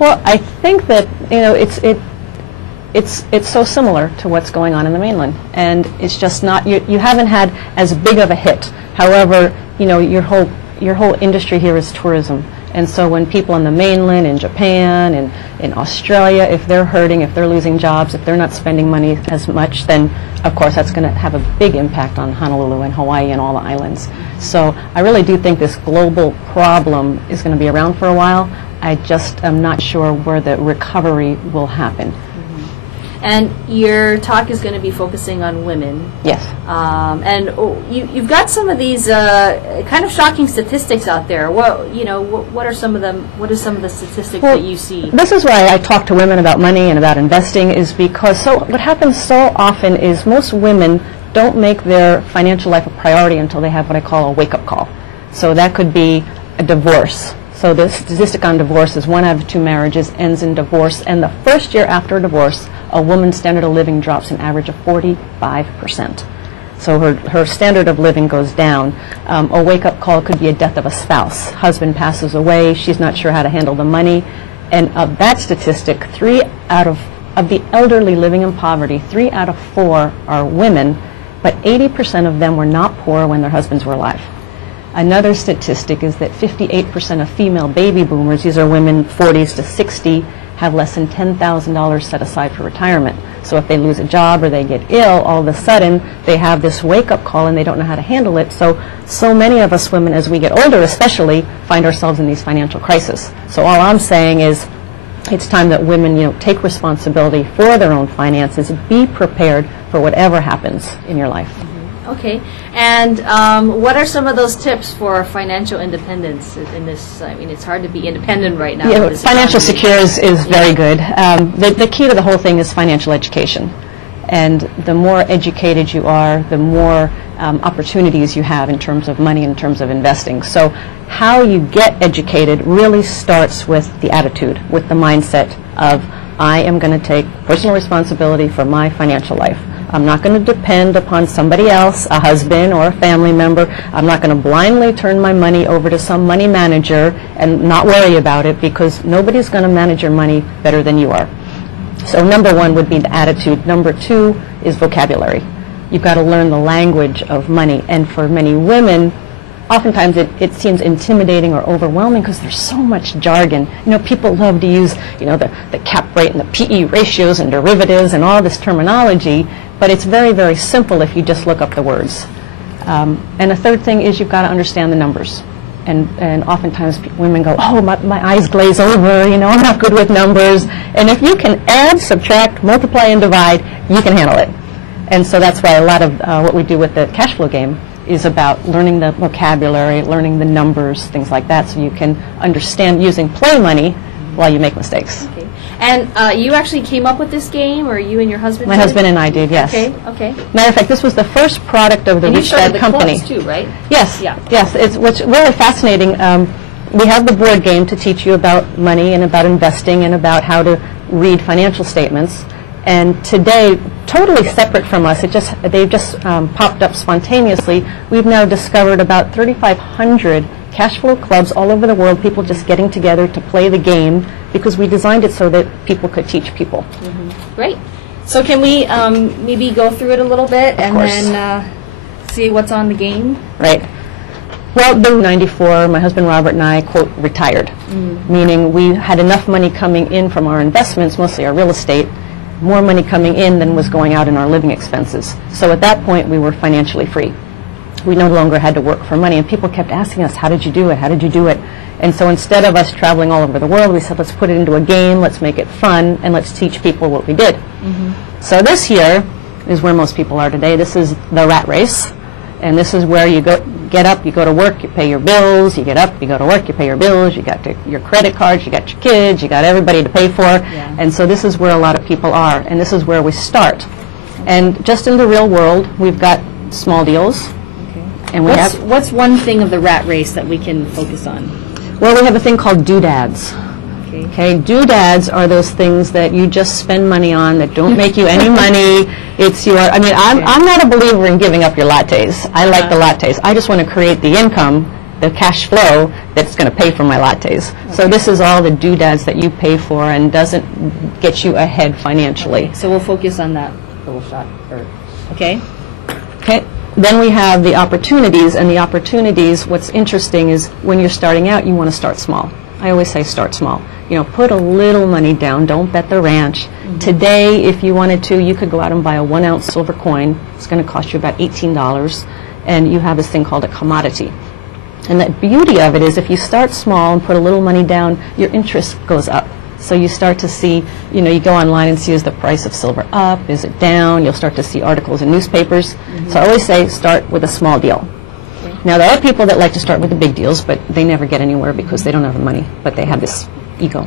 Well, I think that, it's so similar to what's going on in the mainland, and it's just not, you haven't had as big of a hit. However, your whole industry here is tourism, and so when people on the mainland, in Japan, and in Australia, if they're hurting, if they're losing jobs, if they're not spending money as much, then of course that's going to have a big impact on Honolulu and Hawaii and all the islands. So I really do think this global problem is going to be around for a while. I just am not sure where the recovery will happen. And your talk is going to be focusing on women. Yes. And you've got some of these kind of shocking statistics out there. What are some of them? What are some of the statistics that you see? This is why I talk to women about money and about investing, is because what happens so often is most women don't make their financial life a priority until they have what I call a wake-up call. So that could be a divorce. So the statistic on divorce is 1 out of 2 marriages ends in divorce, and the first year after a divorce, a woman's standard of living drops an average of 45%. So her standard of living goes down. A wake-up call could be a death of a spouse. Husband passes away, she's not sure how to handle the money, and of that statistic, 3 out of the elderly living in poverty, 3 out of 4 are women, but 80% of them were not poor when their husbands were alive. Another statistic is that 58% of female baby boomers, these are women 40s to 60, have less than $10,000 set aside for retirement. So if they lose a job or they get ill, all of a sudden they have this wake-up call and they don't know how to handle it. So many of us women, as we get older especially, find ourselves in these financial crises. So all I'm saying is it's time that women, take responsibility for their own finances, be prepared for whatever happens in your life. Okay, and what are some of those tips for financial independence in this? I mean, it's hard to be independent right now. Yeah, financial security is very good. The key to the whole thing is financial education. And the more educated you are, the more opportunities you have in terms of money, in terms of investing. So how you get educated really starts with the attitude, with the mindset of, I am going to take personal responsibility for my financial life. I'm not going to depend upon somebody else, a husband or a family member. I'm not going to blindly turn my money over to some money manager and not worry about it, because nobody's going to manage your money better than you are. So number 1 would be the attitude. Number 2 is vocabulary. You've got to learn the language of money. And for many women, oftentimes it seems intimidating or overwhelming because there's so much jargon. People love to use, the cap rate and the PE ratios and derivatives and all this terminology, but it's very, very simple if you just look up the words. And the third thing is you've got to understand the numbers. And oftentimes women go, oh, my eyes glaze over, I'm not good with numbers. And if you can add, subtract, multiply, and divide, you can handle it. And so that's why a lot of what we do with the cash flow game is about learning the vocabulary, learning the numbers, things like that, so you can understand using play money while you make mistakes. Okay. And you actually came up with this game, or you and your husband? My husband and I did, yes. Okay. Matter of fact, this was the first product of the Rich Dad Company. And you started the clubs too, right? Yes. Yeah. Yes. It's what's really fascinating. We have the board game to teach you about money and about investing and about how to read financial statements. And today, totally separate from us, they've just popped up spontaneously. We've now discovered about 3,500 cash flow clubs all over the world, people just getting together to play the game, because we designed it so that people could teach people. Great. So can we maybe go through it a little bit and then see what's on the game? Right. Well, in 94, my husband Robert and I, quote, retired, meaning we had enough money coming in from our investments, mostly our real estate, more money coming in than was going out in our living expenses. So at that point, we were financially free. We no longer had to work for money, and people kept asking us, how did you do it? How did you do it? And so instead of us traveling all over the world, we said, let's put it into a game, let's make it fun, and let's teach people what we did. So this here is where most people are today. This is the rat race, and this is where you get up, you go to work, you pay your bills, you get up, you go to work, you pay your bills, you got your credit cards, you got your kids, you got everybody to pay for, and so this is where a lot of people are, and this is where we start. And just in the real world, we've got small deals. And what's one thing of the rat race that we can focus on? Well, we have a thing called doodads. Okay, doodads are those things that you just spend money on that don't make you any money. I'm not a believer in giving up your lattes. I like the lattes. I just want to create the income the cash flow that's going to pay for my lattes. Okay. So this is all the doodads that you pay for and doesn't get you ahead financially. Okay. So we'll focus on that little shot. Okay? Okay. Then we have the opportunities, and the opportunities, what's interesting is when you're starting out, you want to start small. I always say start small. You know, put a little money down. Don't bet the ranch. Mm-hmm. Today, if you wanted to, you could go out and buy a 1-ounce silver coin. It's going to cost you about $18, and you have this thing called a commodity. And the beauty of it is if you start small and put a little money down, your interest goes up. So you start to see, you know, you go online and see, is the price of silver up? Is it down? You'll start to see articles in newspapers. Mm-hmm. So I always say start with a small deal. Okay. Now, there are people that like to start with the big deals, but they never get anywhere because they don't have the money, but they have this ego.